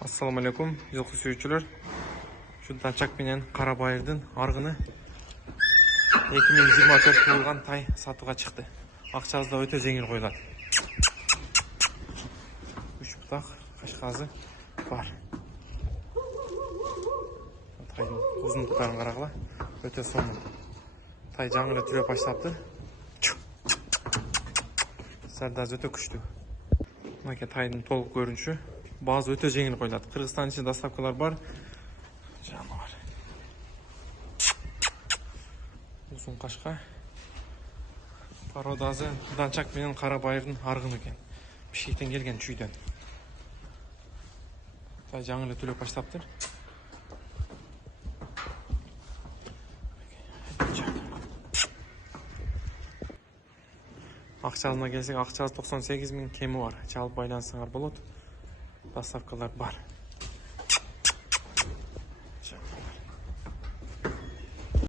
Assalamu alaikum, жылқы сүйүүчүлөр. Şu Данчак менен Карабайырдын аргыны 2024 туылган тай сатууга чыкты. Акчасы да өтө жеңил коюлат. 3 бутак кашказы бар. Тайдын узундуктарын карагыла, өтө сонун. Тай жаңы эле түлөп баштапты. Сардазы өтө күчтүү. Мына тайдын толук көрүнүшү. Bazı öte жеңил коюлат. Кыргызстан ичинде доставкалар бар. Жаныбар. Узун кашка. Породасы Данчак менен Карабайырдын аргыны экен. Бишкектен келген чүйдөн. Тай жаңы эле түлөп баштаптыр. Акчасына келсек, акчасы 98 000, кеми бар. Чалып байлансаңар болот. Доставкалар бар.